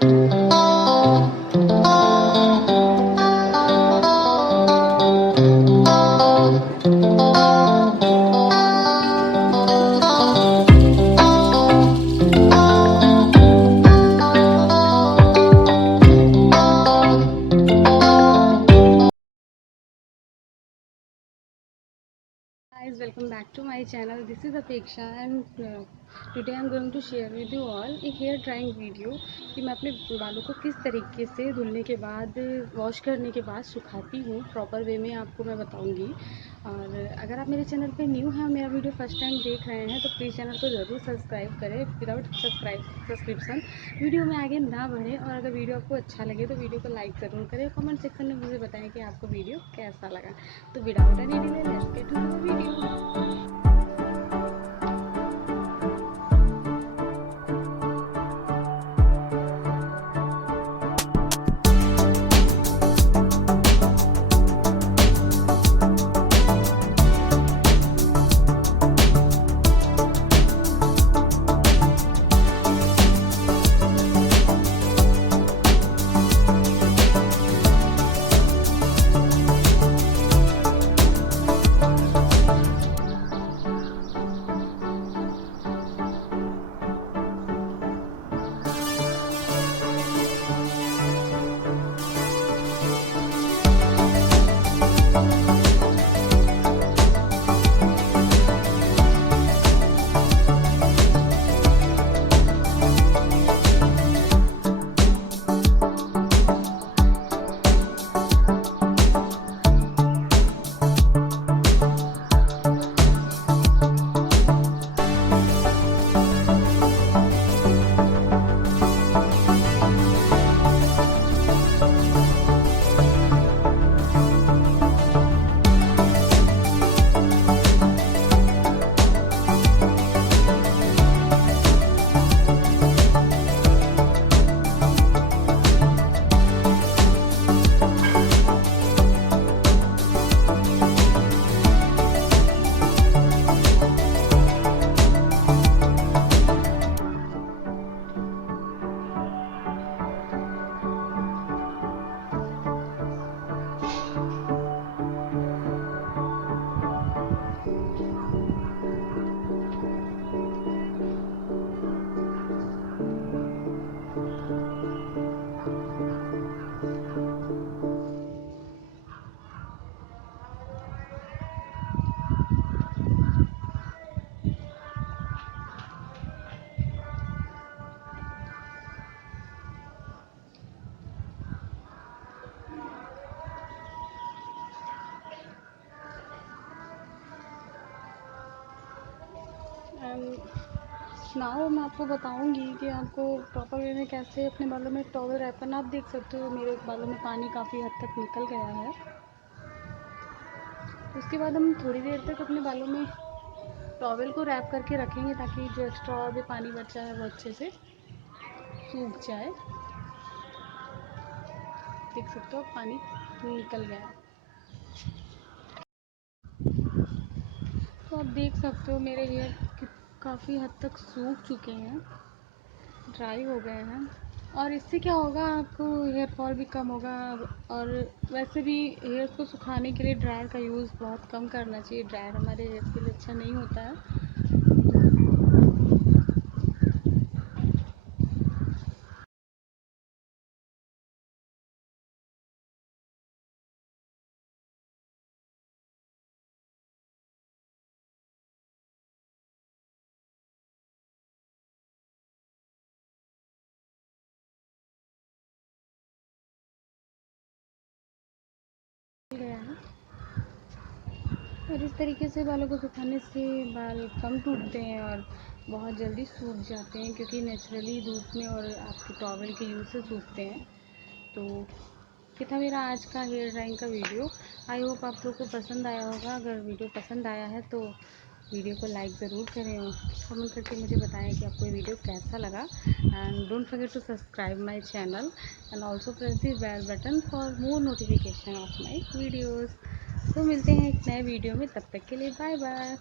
Guys, welcome back to my channel. This is Apeksha and today I'm going to share with you all a hair drying video कि मैं अपने बालों को किस तरीके से धुलने के बाद वॉश करने के बाद सुखाती हूँ प्रॉपर वे में आपको मैं बताऊँगी। और अगर आप मेरे चैनल पे न्यू हैं और मेरा वीडियो फर्स्ट टाइम देख रहे हैं तो प्लीज़ चैनल को ज़रूर सब्सक्राइब करें। विदाउट सब्सक्रिप्शन वीडियो में आगे ना बढ़े। और अगर वीडियो आपको अच्छा लगे तो वीडियो को लाइक ज़रूर करें। कमेंट सेक्शन में मुझे बताएं कि आपको वीडियो कैसा लगा। तो without any delay let's get into the video. Now मैं आपको बताऊंगी कि आपको प्रॉपर वे में कैसे अपने बालों में टॉवल रैप करना। आप देख सकते हो मेरे बालों में पानी काफ़ी हद तक निकल गया है। उसके बाद हम थोड़ी देर तक अपने बालों में टॉवल को रैप करके रखेंगे ताकि जो एक्स्ट्रा और भी पानी बचा है वो अच्छे से सूख जाए। देख सकते हो पानी निकल गया है। तो आप देख सकते हो मेरे हेयर काफ़ी हद तक सूख चुके हैं, ड्राई हो गए हैं। और इससे क्या होगा, आपको हेयर फॉल भी कम होगा। और वैसे भी हेयर को सुखाने के लिए ड्रायर का यूज़ बहुत कम करना चाहिए। ड्रायर हमारे हेयर के लिए अच्छा नहीं होता है। गया है। और इस तरीके से बालों को सुखाने से बाल कम टूटते हैं और बहुत जल्दी सूख जाते हैं, क्योंकि नेचुरली धूप में और आपके टॉवल के यूज़ से सूखते हैं। तो ये था मेरा आज का हेयर ड्राइंग का वीडियो। आई होप आप लोग को पसंद आया होगा। अगर वीडियो पसंद आया है तो वीडियो को लाइक ज़रूर करें और कमेंट करके मुझे बताएं कि आपको ये वीडियो कैसा लगा। And don't forget to subscribe my channel and also press the bell button for more notification of my videos. तो मिलते हैं एक नए वीडियो में, तब तक के लिए बाय बाय।